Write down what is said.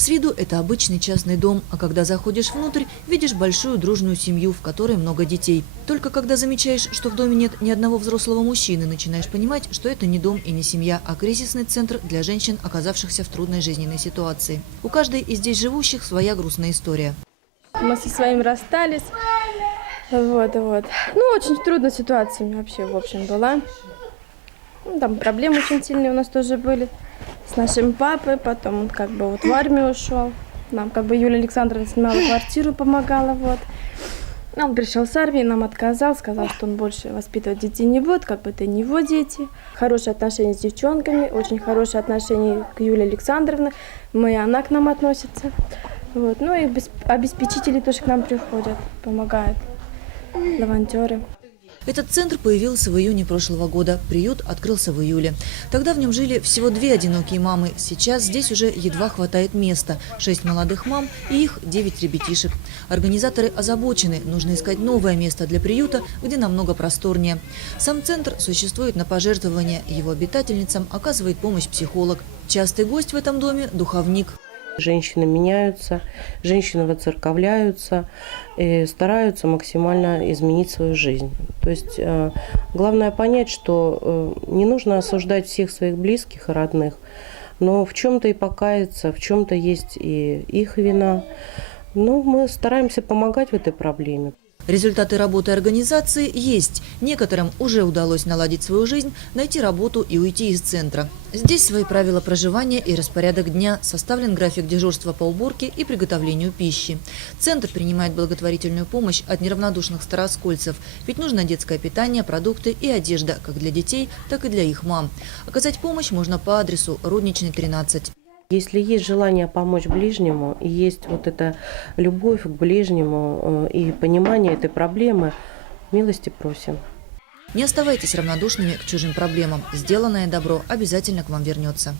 С виду это обычный частный дом, а когда заходишь внутрь, видишь большую дружную семью, в которой много детей. Только когда замечаешь, что в доме нет ни одного взрослого мужчины, начинаешь понимать, что это не дом и не семья, а кризисный центр для женщин, оказавшихся в трудной жизненной ситуации. У каждой из здесь живущих своя грустная история. Мы со своим расстались. Вот, вот. Ну, очень трудная ситуация у меня вообще, в общем, была. Ну, там проблемы очень сильные у нас тоже были с нашим папой. Потом он как бы вот в армию ушел. Нам как бы Юлия Александровна снимала квартиру, помогала, вот. Он пришел с армии, нам отказал, сказал, что он больше воспитывать детей не будет, как бы это не его дети. Хорошие отношения с девчонками, очень хорошие отношения к Юлии Александровне. Мы, и она к нам относится. Вот. Ну и бес- обеспечители тоже к нам приходят, помогают, волонтеры. Этот центр появился в июне прошлого года. Приют открылся в июле. Тогда в нем жили всего две одинокие мамы. Сейчас здесь уже едва хватает места. Шесть молодых мам и их девять ребятишек. Организаторы озабочены. Нужно искать новое место для приюта, где намного просторнее. Сам центр существует на пожертвования. Его обитательницам оказывает помощь психолог. Частый гость в этом доме – духовник. Женщины меняются, женщины воцерковляются, и стараются максимально изменить свою жизнь. То есть э, главное понять, что э, не нужно осуждать всех своих близких и родных, но в чем-то и покаяться, в чем-то есть и их вина. Ну, мы стараемся помогать в этой проблеме. Результаты работы организации есть. Некоторым уже удалось наладить свою жизнь, найти работу и уйти из центра. Здесь свои правила проживания и распорядок дня, составлен график дежурства по уборке и приготовлению пищи. Центр принимает благотворительную помощь от неравнодушных староскольцев, ведь нужно детское питание, продукты и одежда как для детей, так и для их мам. Оказать помощь можно по адресу Рудничный, 13. Если есть желание помочь ближнему, и есть вот эта любовь к ближнему э, и понимание этой проблемы, милости просим. Не оставайтесь равнодушными к чужим проблемам. Сделанное добро обязательно к вам вернется.